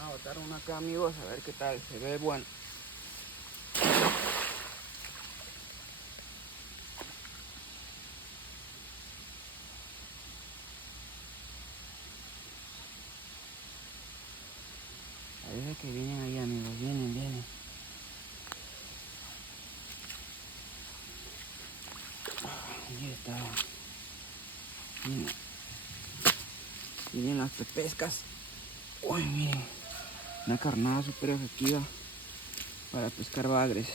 Vamos a botar una acá, amigos, a ver qué tal, se ve bueno. Parece que vienen ahí, amigos, vienen. Ahí está. Miren. Miren las pepescas. Uy, miren. Una carnada súper efectiva para pescar bagres.